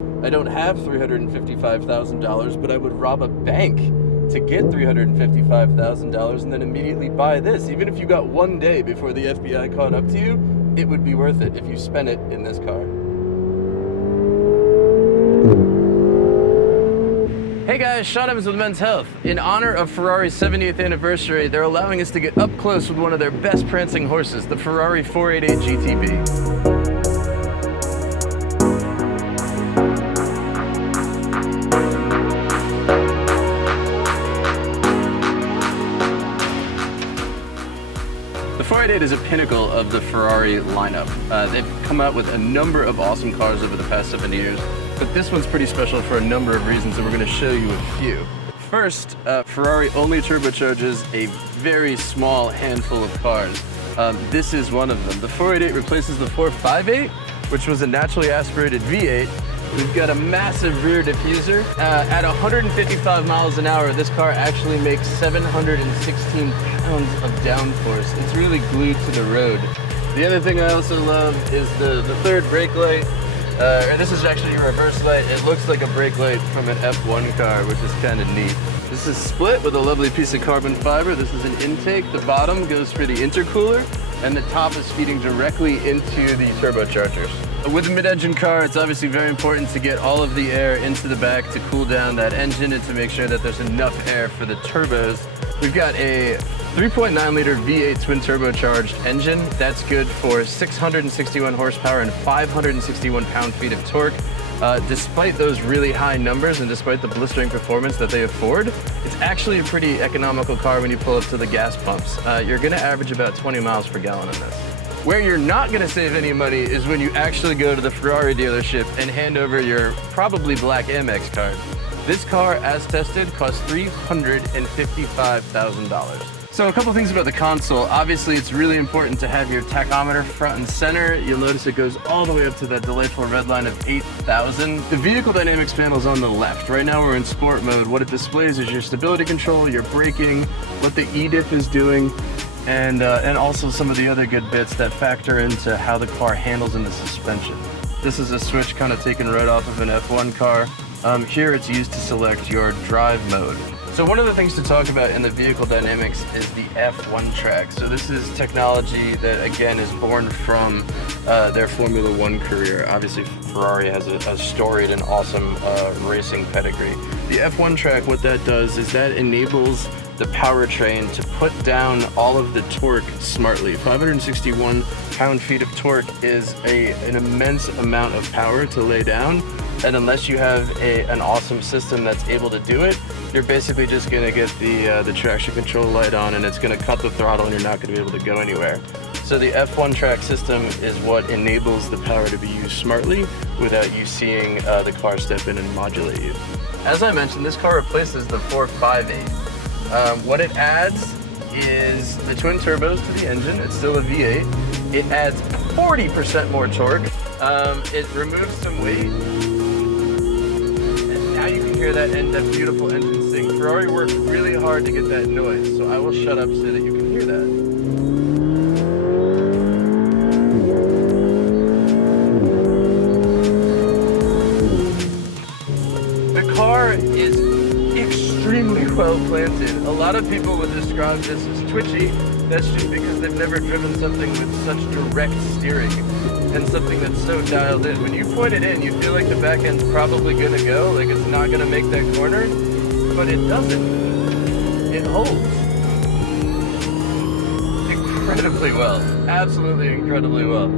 I don't have $355,000, but I would rob a bank to get $355,000 and then immediately buy this. Even if you got one day before the FBI caught up to you, it would be worth it if you spent it in this car. Hey guys, Sean Evans with Men's Health. In honor of Ferrari's 70th anniversary, they're allowing us to get up close with one of their best prancing horses, the Ferrari 488 GTB. The 488 is a pinnacle of the Ferrari lineup. They've come out with a number of awesome cars over the past 7 years, but this one's pretty special for a number of reasons, and we're going to show you a few. First, Ferrari only turbocharges a very small handful of cars. This is one of them. The 488 replaces the 458, which was a naturally aspirated V8. We've got a massive rear diffuser. At 155 miles an hour, this car actually makes 716 pounds of downforce. It's really glued to the road. The other thing I also love is the third brake light. This is actually a reverse light. It looks like a brake light from an F1 car, which is kind of neat. This is split with a lovely piece of carbon fiber. This is an intake. The bottom goes for the intercooler, and the top is feeding directly into the turbochargers. With a mid-engine car, it's obviously very important to get all of the air into the back to cool down that engine and to make sure that there's enough air for the turbos. We've got a 3.9 liter V8 twin turbocharged engine. That's good for 661 horsepower and 561 pound-feet of torque. Despite those really high numbers and despite the blistering performance that they afford, it's actually a pretty economical car when you pull up to the gas pumps. You're gonna average about 20 miles per gallon on this. Where you're not gonna save any money is when you actually go to the Ferrari dealership and hand over your probably black Amex card. This car, as tested, costs $355,000. So a couple things about the console. Obviously, it's really important to have your tachometer front and center. You'll notice it goes all the way up to that delightful red line of 8,000. The vehicle dynamics panel is on the left. Right now we're in sport mode. What it displays is your stability control, your braking, what the E-diff is doing, and also some of the other good bits that factor into how the car handles in the suspension. This is a switch kind of taken right off of an F1 car. Here it's used to select your drive mode. So one of the things to talk about in the vehicle dynamics is the F1 track. So this is technology that, again, is born from their Formula One career. Obviously, Ferrari has a storied and awesome racing pedigree. The F1 track, what that does is that enables the powertrain to put down all of the torque smartly. 561 pound-feet of torque is an immense amount of power to lay down. And unless you have an awesome system that's able to do it, you're basically just gonna get the traction control light on, and it's gonna cut the throttle, and you're not gonna be able to go anywhere. So the F1 track system is what enables the power to be used smartly without you seeing the car step in and modulate you. As I mentioned, this car replaces the 458. What it adds is the twin turbos to the engine. It's still a V8. It adds 40% more torque. It removes some weight. Now you can hear that beautiful engine sing. Ferrari worked really hard to get that noise, so I will shut up so that you can hear that. The car is extremely well planted. A lot of people would describe this as twitchy. That's just because they've never driven something with such direct steering and something that's so dialed in. When you point it in, you feel like the back end's probably gonna go, like it's not gonna make that corner, but it doesn't. It holds incredibly well, absolutely incredibly well.